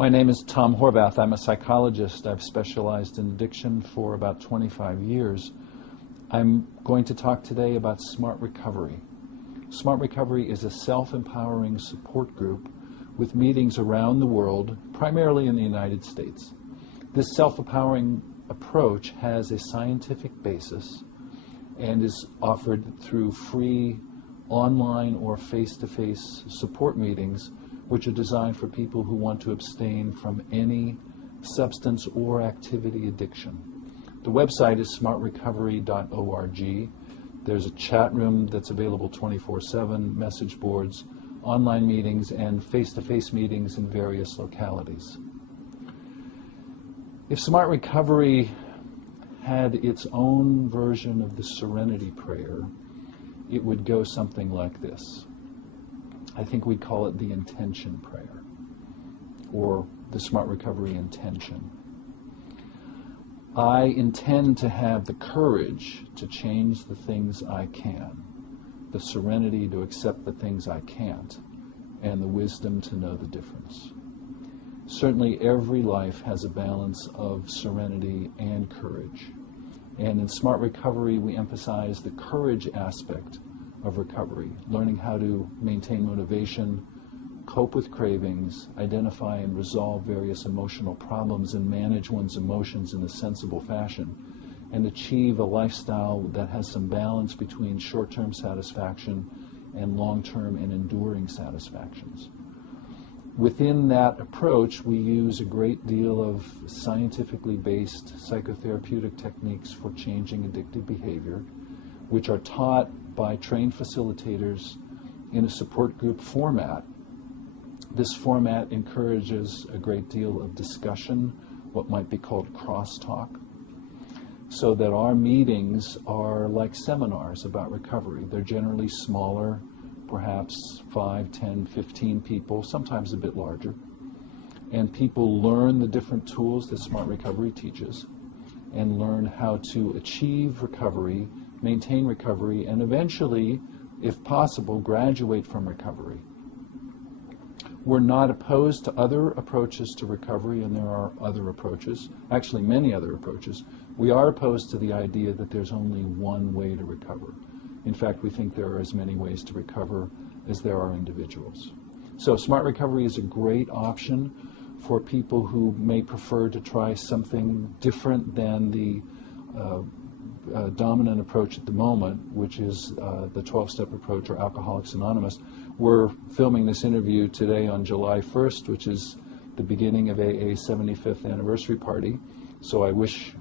My name is Tom Horvath. I'm a psychologist. I've specialized in addiction for about 25 years. I'm going to talk today about Smart Recovery. Smart Recovery is a self-empowering support group with meetings around the world, primarily in the United States. This self-empowering approach has a scientific basis and is offered through free online or face-to-face support meetings, which are designed for people who want to abstain from any substance or activity addiction. The website is smartrecovery.org. There's a chat room that's available 24/7, message boards, online meetings, and face-to-face meetings in various localities. If Smart Recovery had its own version of the Serenity prayer, it would go something like this. I think we'd call it the intention prayer, or the Smart Recovery intention. I intend to have the courage to change the things I can, the serenity to accept the things I can't, and the wisdom to know the difference. Certainly every life has a balance of serenity and courage. And in Smart Recovery, we emphasize the courage aspect of recovery, learning how to maintain motivation, cope with cravings, identify and resolve various emotional problems, and manage one's emotions in a sensible fashion, and achieve a lifestyle that has some balance between short-term satisfaction and long-term and enduring satisfactions. Within that approach, we use a great deal of scientifically based psychotherapeutic techniques for changing addictive behavior, which are taught by trained facilitators in a support group format. This format encourages a great deal of discussion, what might be called crosstalk, so that our meetings are like seminars about recovery. They're generally smaller, perhaps 5, 10, 15 people, sometimes a bit larger. And people learn the different tools that Smart Recovery teaches and learn how to achieve recovery, maintain recovery, and eventually, if possible, graduate from recovery. We're not opposed to other approaches to recovery, and there are other approaches, actually many other approaches. We are opposed to the idea that there's only one way to recover. In fact, we think there are as many ways to recover as there are individuals. So Smart Recovery is a great option for people who may prefer to try something different than the dominant approach at the moment, which is the 12-step approach or Alcoholics Anonymous. We're filming this interview today on July 1st, which is the beginning of AA's 75th anniversary party. So I wish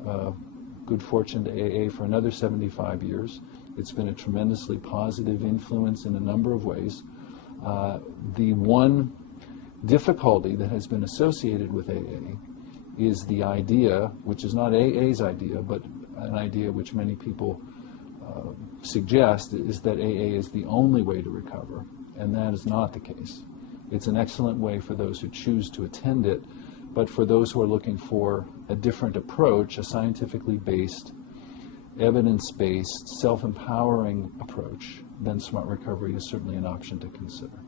good fortune to AA for another 75 years. It's been a tremendously positive influence in a number of ways. The one difficulty that has been associated with AA is the idea, which is not AA's idea, but an idea which many people suggest, is that AA is the only way to recover, and that is not the case. It's an excellent way for those who choose to attend it, but for those who are looking for a different approach, a scientifically based, evidence-based, self-empowering approach, then Smart Recovery is certainly an option to consider.